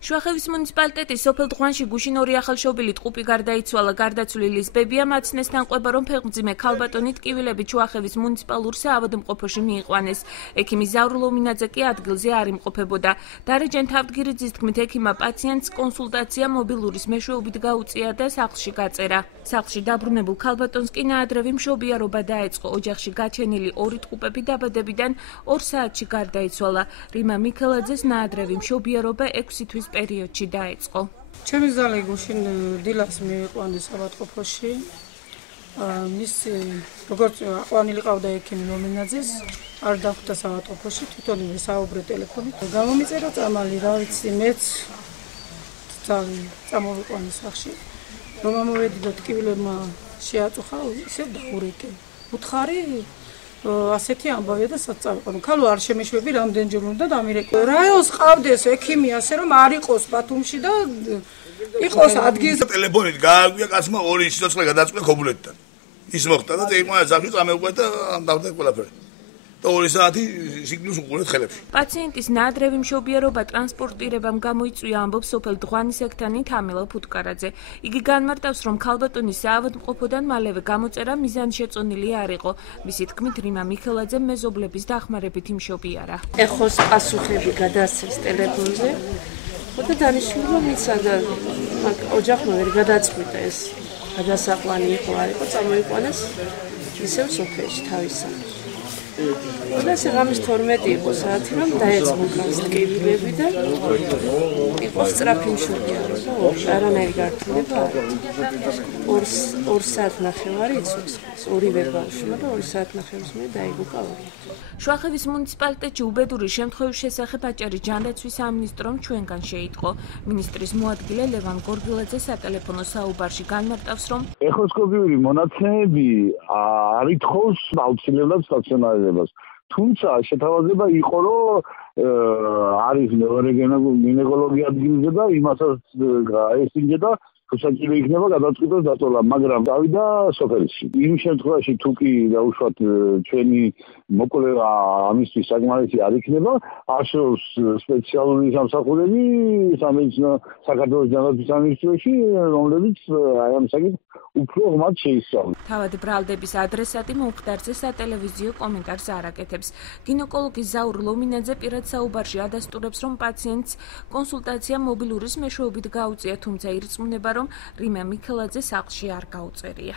შუახევის მუნიციპალიტეტის სოფელ დღვანში გუშინ ორი ახალშობილი ტყუპი გარდაიცვალა. გარდაცვლილი ბებია მაცნესთან ყვება, რომ ფეხმძიმე ქალბატონი ტკივილებით შუახევის მუნიციპალურ საავადმყოფოში მიიყვანეს. ექიმი ზაურ ლომინაძე კი ადგილზე არ იმყოფებოდა. დარეჯან თავდგირიძის თქმით, ექიმმა პაციენტს კონსულტაცია მობილურის მეშვეობით გაუწია და სახლში გაწერა. სახლში დაბრუნებულ ქალბატონს კი ნაადრევი მშობიარობა დაეწყო. ოჯახში გაჩენილი ორი ტყუპები დაბადებიდან 2 საათში გარდაიცვალა. რიმა მიქელაძეს ნაადრევი მშობიარობა 6 თვის პერიოდში დაეწყო. ჩემი ზალი გუშინ დილას მიიყვანეს ავადმყოფოში. მის როგორც აყვანილი ყავდა ექიმი ლომინაძეს, არ დახვდა ავადმყოფოში, თვითონივე საუბრე ტელეფონით. გამომიწერა წამალი, რა ვიცი, მეც წამოვიყვანე სახლში. რომ ამოვედით ტკივილებმა შეაწუხა, ისე დაურეკე. უთხარი ასეთი ამბავია და საწავყო. ქალო არ შემეშვები, რამდენჯერ უნდა დამირეკო. რაიონს ყავდეს ექიმი ასე რომ არ იყოს ბათუმში და იყოს ადგილზე. ტელეფონით გააგვია კაცმა 2 სიცოცხლე გადაწყვეტა ქობულეთთან. ის მოხდა და წეიმონა ზაფხი წამეუყვეთ და დავდა ყველაფერი. და 2 საათი სიგნალს უყურეთ ხელებში. პაციენტის ნაადრევი მშობიარობა ტრანსპორტირებამ გამოიწვია, ამბობს სოფელ დღვანის ექთანი თამილა ფუტკარაძე. იგი განმარტავს, რომ ქალბატონის საავადმყოფოდან მალევე გამოწერა მიზანშეწონილი არ იყო. მისი თქმით, რიმა მიქელაძე მეზობლების დახმარებით იმშობიარა. ეხოს პასუხები გადასცეს ტელეფონზე. და დანიშნულა მისა და ოჯახმა ვერ გადაწყვიტა ეს გადასაყვანი იყო არ იყო, წამოიყვანეს ისევ სოფელში თავისა. და საღამის 12 იყო საათი, რომ დაეწყო ქალს ტკივილები და იყო სწრაფი მშობიარობა და არანაირი გართულება. 2 საათ ნახევარი იცოცხლეს, ორივე ბავშვმა და 2 საათ ნახევრის მერე დაიღუპა ორი. შუახევის მუნიციპალიტეტში უბედური შემთხვევის შესახებ აჭარის ჯანდაცვის სამინისტრომ ჩვენგან შეიტყო. მინისტრის მოადგილე ლევან გორგილაძე სატელეფონო საუბარში განმარტავს, რომ ეხოსკოპიური მონაცემები არ ითხოვს აუცილებლად სტაციონარიზებას. თუმცა შეთავაზება იყო, რომ არის მეორე გინეკოლოგი ადგილზე და იმასაც ესინჯება საჭირო იქნება გადაწყვიტოს დატოვა, მაგრამ დავიდა სოფელში. იმ შემთხვევაში თუ კი დაუშვათ ჩვენი მოკვლევა ამისთვის საკმარისი არ იქნება, არსებობს სპეციალური სამსახურები სამედიცინო საქართველოს ჯანდაცვის სამინისტროში, რომლებიც აი ამ საკითხს უფრო ღრმად შეისწავლენ. თავად ბრალდების ადრესატი მომხდარზე სატელევიზიო კომენტარს არ აკეთებს. გინეკოლოგი ზაურ ლომინაძე პირად საუბარში ადასტურებს, რომ პაციენტს კონსულტაცია მობილურის მეშვეობით გაუწია, თუმცა ირწმუნება, რომ რიმა მიქელაძე სახლში არ გაუწერია.